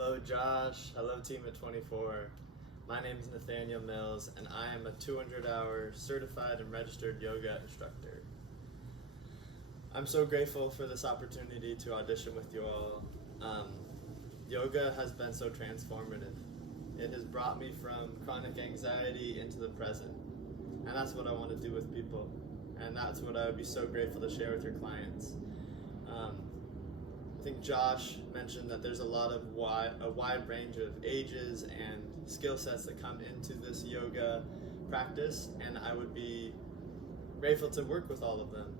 Hello Josh, hello team at 24. My name is Nathaniel Mills and I am a 200-hour certified and registered yoga instructor. I'm so grateful for this opportunity to audition with you all. Yoga has been so transformative. It has brought me from chronic anxiety into the present, and that's what I want to do with people, and that's what I would be so grateful to share with your clients. I think Josh mentioned that there's a wide range of ages and skill sets that come into this yoga practice, and I would be grateful to work with all of them.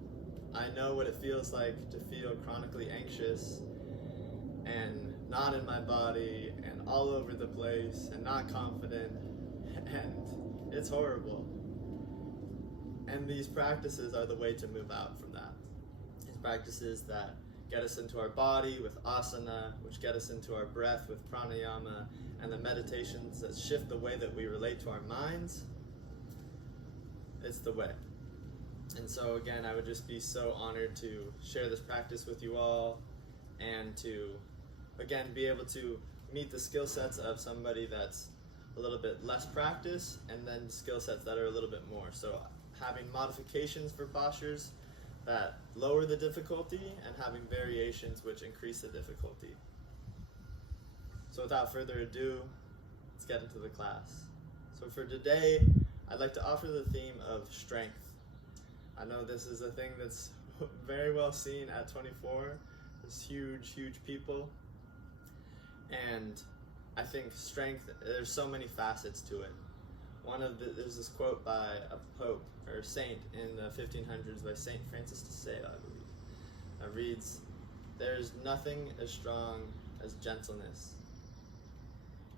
I know what it feels like to feel chronically anxious and not in my body and all over the place and not confident, and it's horrible. And these practices are the way to move out from that. These practices that get us into our body with asana, which get us into our breath with pranayama, and the meditations that shift the way that we relate to our minds, it's the way. And so again, I would just be so honored to share this practice with you all and to, again, be able to meet the skill sets of somebody that's a little bit less practice and then skill sets that are a little bit more. So having modifications for postures that lower the difficulty and having variations which increase the difficulty. So without further ado, let's get into the class. So for today, I'd like to offer the theme of strength. I know this is a thing that's very well seen at 24. There's huge people. And I think strength, there's so many facets to it. There's this quote by a pope or saint in the 1500s by Saint Francis de Sales, I believe. That reads, "There's nothing as strong as gentleness,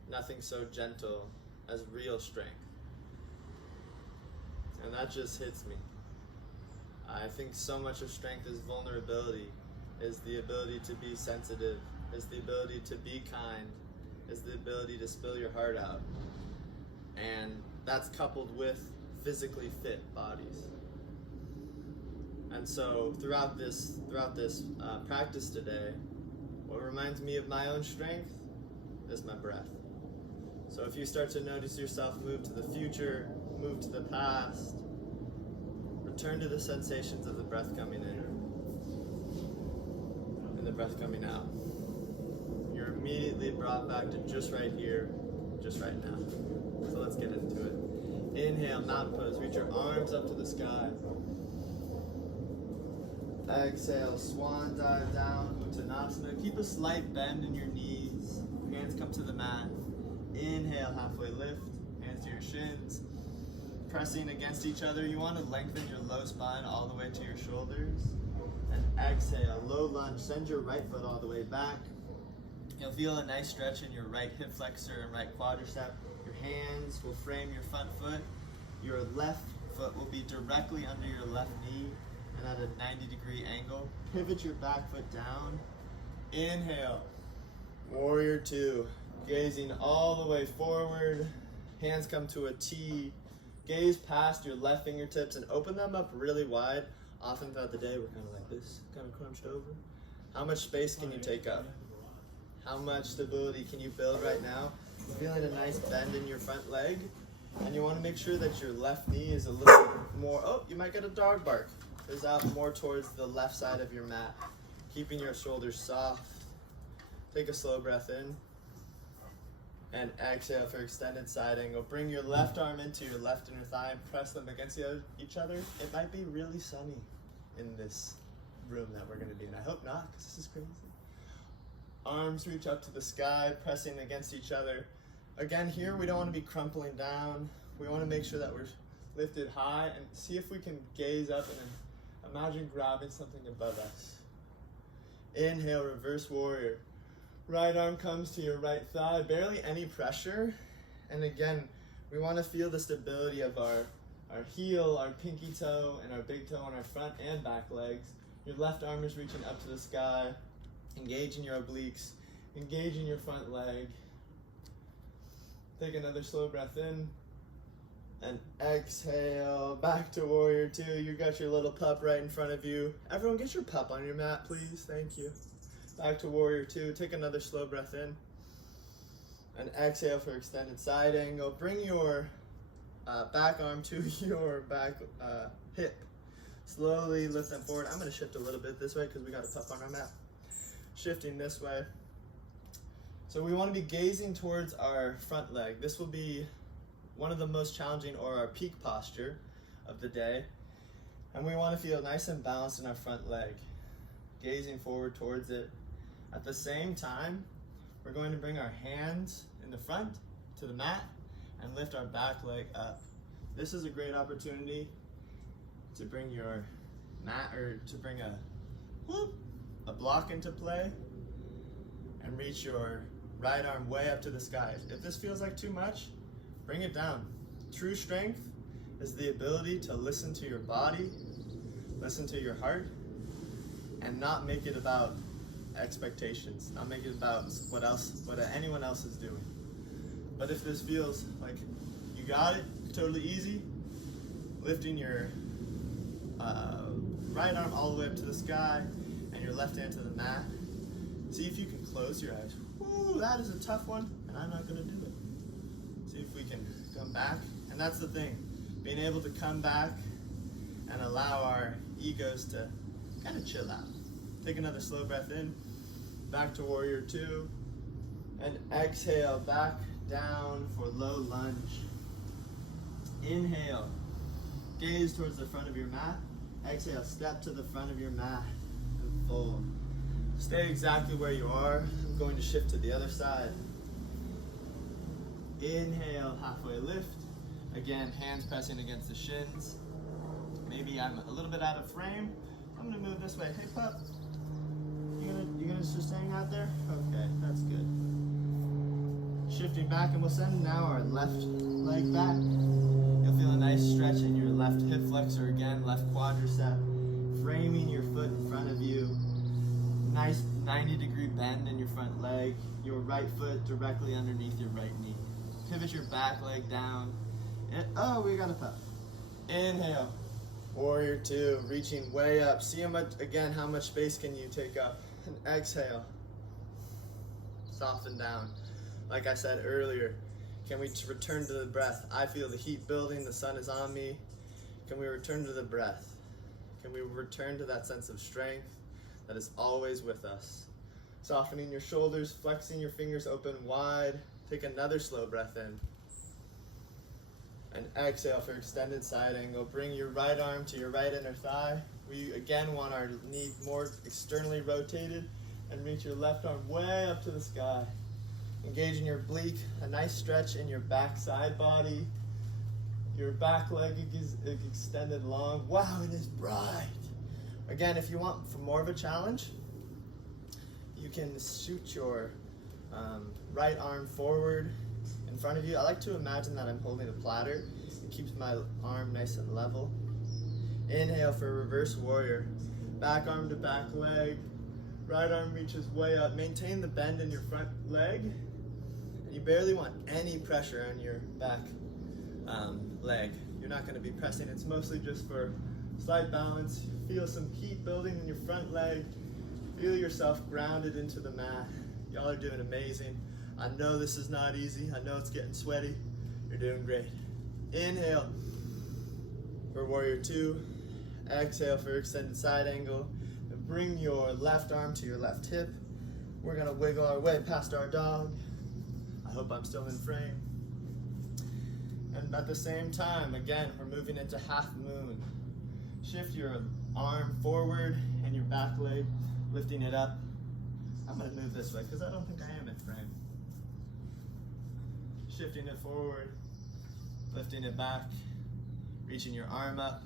nothing so gentle as real strength." And that just hits me. I think so much of strength is vulnerability, is the ability to be sensitive, is the ability to be kind, is the ability to spill your heart out. And that's coupled with physically fit bodies. And so throughout this practice today, what reminds me of my own strength is my breath. So if you start to notice yourself move to the future, move to the past, return to the sensations of the breath coming in and the breath coming out. You're immediately brought back to just right here, just right now. So let's get into it. Inhale, mountain pose. Reach your arms up to the sky. Exhale, swan dive down, Uttanasana. Keep a slight bend in your knees. Hands come to the mat. Inhale, halfway lift. Hands to your shins. Pressing against each other. You want to lengthen your low spine all the way to your shoulders. And exhale, low lunge. Send your right foot all the way back. You'll feel a nice stretch in your right hip flexor and right quadricep. Your hands will frame your front foot. Your left foot will be directly under your left knee and at a 90-degree angle. Pivot your back foot down. Inhale, warrior two. Gazing all the way forward. Hands come to a T. Gaze past your left fingertips and open them up really wide. Often throughout the day, we're kind of like this, kind of crunched over. How much space can you take up? How much stability can you build right now? Feeling a nice bend in your front leg, and you want to make sure that your left knee is a little more, you might get a dog bark, is out more towards the left side of your mat, keeping your shoulders soft. Take a slow breath in, and exhale for extended side angle. Bring your left arm into your left inner thigh and press them against each other. It might be really sunny in this room that we're going to be in. I hope not, because this is crazy. Arms reach up to the sky, pressing against each other. Again, here we don't want to be crumpling down. We want to make sure that we're lifted high and see if we can gaze up and imagine grabbing something above us. Inhale, reverse warrior. Right arm comes to your right thigh, barely any pressure. And again, we want to feel the stability of our heel, our pinky toe, and our big toe on our front and back legs. Your left arm is reaching up to the sky. Engage in your obliques, engage in your front leg. Take another slow breath in, and exhale, back to warrior two. You got your little pup right in front of you. Everyone get your pup on your mat, please, thank you. Back to warrior two, take another slow breath in, And exhale for extended side angle. Bring your back arm to your back hip. Slowly lift them forward. I'm going to shift a little bit this way because we got a puff on our mat. Shifting this way. So we want to be gazing towards our front leg. This will be one of the most challenging, or our peak posture of the day. And we want to feel nice and balanced in our front leg, gazing forward towards it. At the same time, we're going to bring our hands in the front to the mat and lift our back leg up. This is a great opportunity to bring your mat, or to bring a block into play and reach your right arm way up to the sky. If this feels like too much, bring it down. True strength is the ability to listen to your body, listen to your heart, and not make it about expectations, not make it about what anyone else is doing. But if this feels like you got it, totally easy, lifting your right arm all the way up to the sky and your left hand to the mat. See if you can close your eyes. Ooh, that is a tough one, and I'm not gonna do it. See if we can come back. And that's the thing, being able to come back and allow our egos to kind of chill out. Take another slow breath in, back to warrior two, and exhale back down for low lunge. Inhale, gaze towards the front of your mat. Exhale, step to the front of your mat and fold. Stay exactly where you are. I'm going to shift to the other side. Inhale, halfway lift. Again, hands pressing against the shins. Maybe I'm a little bit out of frame. I'm gonna move this way. Hey pup, you gonna just hang out there? Okay, that's good. Shifting back, and we'll send now our left leg back. You'll feel a nice stretch in your left hip flexor again, left quadricep, framing your foot in front of you. Nice 90-degree bend in your front leg, your right foot directly underneath your right knee. Pivot your back leg down. And, oh, we got a puff. Inhale, warrior two, reaching way up. See how much space can you take up. And exhale, soften down. Like I said earlier, can we return to the breath? I feel the heat building, the sun is on me. Can we return to the breath? Can we return to that sense of strength that is always with us? Softening your shoulders, flexing your fingers open wide. Take another slow breath in. And exhale for extended side angle. Bring your right arm to your right inner thigh. We again want our knee more externally rotated, and reach your left arm way up to the sky. Engaging your oblique, a nice stretch in your back side body. Your back leg is extended long. Wow, it is bright. Again, if you want for more of a challenge, you can shoot your right arm forward in front of you. I like to imagine that I'm holding a platter. It keeps my arm nice and level. Inhale for reverse warrior. Back arm to back leg. Right arm reaches way up. Maintain the bend in your front leg. And you barely want any pressure on your back leg. You're not going to be pressing. It's mostly just for slight balance. Feel some heat building in your front leg. Feel yourself grounded into the mat. Y'all are doing amazing. I know this is not easy. I know it's getting sweaty. You're doing great. Inhale for warrior two. Exhale for extended side angle. And bring your left arm to your left hip. We're gonna wiggle our way past our dog. I hope I'm still in frame. And at the same time, again, we're moving into half moon. Shift your arm forward and your back leg, lifting it up. I'm gonna move this way because I don't think I am in frame. Shifting it forward, lifting it back, reaching your arm up.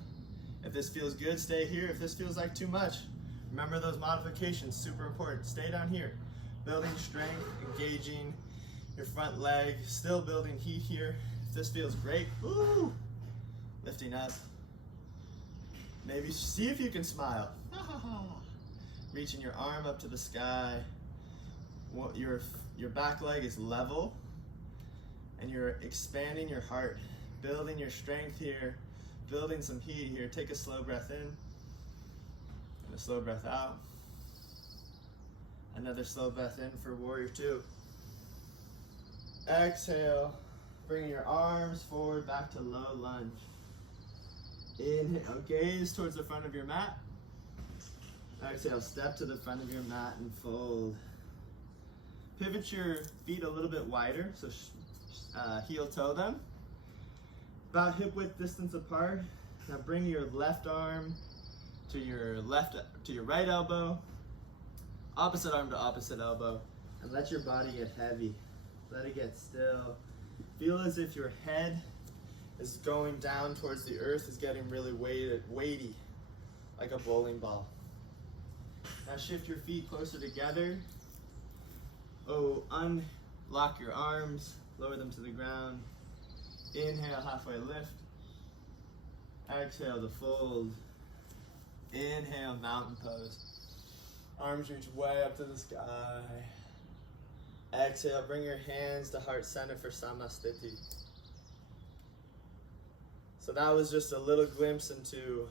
If this feels good, stay here. If this feels like too much, remember those modifications, super important. Stay down here. Building strength, engaging your front leg, still building heat here. If this feels great, woo, lifting up. Maybe see if you can smile. Reaching your arm up to the sky. Your back leg is level, and you're expanding your heart, building your strength here, building some heat here. Take a slow breath in and a slow breath out. Another slow breath in for warrior two. Exhale, bring your arms forward back to low lunge. Inhale, gaze towards the front of your mat. Exhale, step to the front of your mat and fold. Pivot your feet a little bit wider, so heel toe them. About hip width distance apart. Now bring your left arm to your right elbow, opposite arm to opposite elbow, and let your body get heavy. Let it get still. Feel as if your head is going down towards the earth, is getting really weighty, like a bowling ball. Now shift your feet closer together. Unlock your arms, lower them to the ground. Inhale, halfway lift. Exhale to fold. Inhale, mountain pose. Arms reach way up to the sky. Exhale, bring your hands to heart center for Samastiti. So that was just a little glimpse into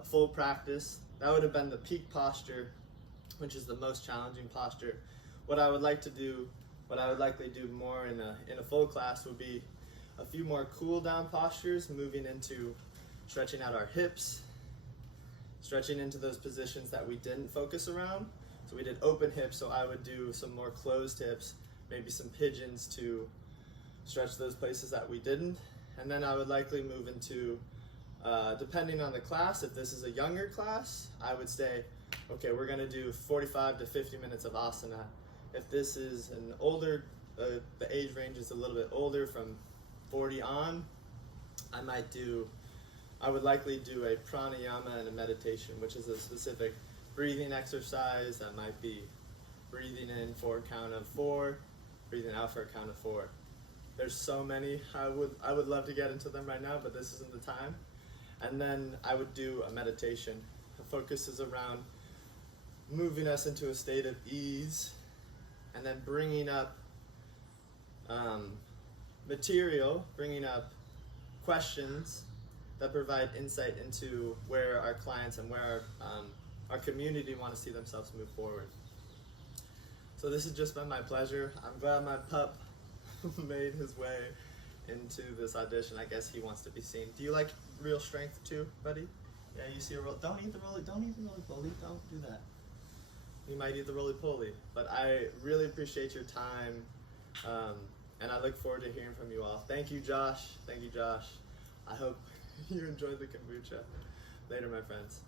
a full practice. That would have been the peak posture, which is the most challenging posture. What I would likely do more in a full class would be a few more cool down postures, moving into stretching out our hips, stretching into those positions that we didn't focus around. So we did open hips, so I would do some more closed hips, maybe some pigeons to stretch those places that we didn't. And then I would likely move into, depending on the class, if this is a younger class, I would say, okay, we're gonna do 45 to 50 minutes of asana. If this is an older, the age range is a little bit older, from 40 on, I would likely do a pranayama and a meditation, which is a specific breathing exercise that might be breathing in for a count of 4, breathing out for a count of 4. There's so many. I would love to get into them right now, but this isn't the time. And then I would do a meditation. The focus is around moving us into a state of ease, and then bringing up material, bringing up questions that provide insight into where our clients and where our community want to see themselves move forward. So this has just been my pleasure. I'm glad my pup made his way into this audition. I guess he wants to be seen. Do you like real strength too, buddy? Yeah, you see a roll. Don't eat the roly-poly. Don't do that. You might eat the roly-poly. But I really appreciate your time, and I look forward to hearing from you all. Thank you, Josh. I hope you enjoyed the kombucha. Later, my friends.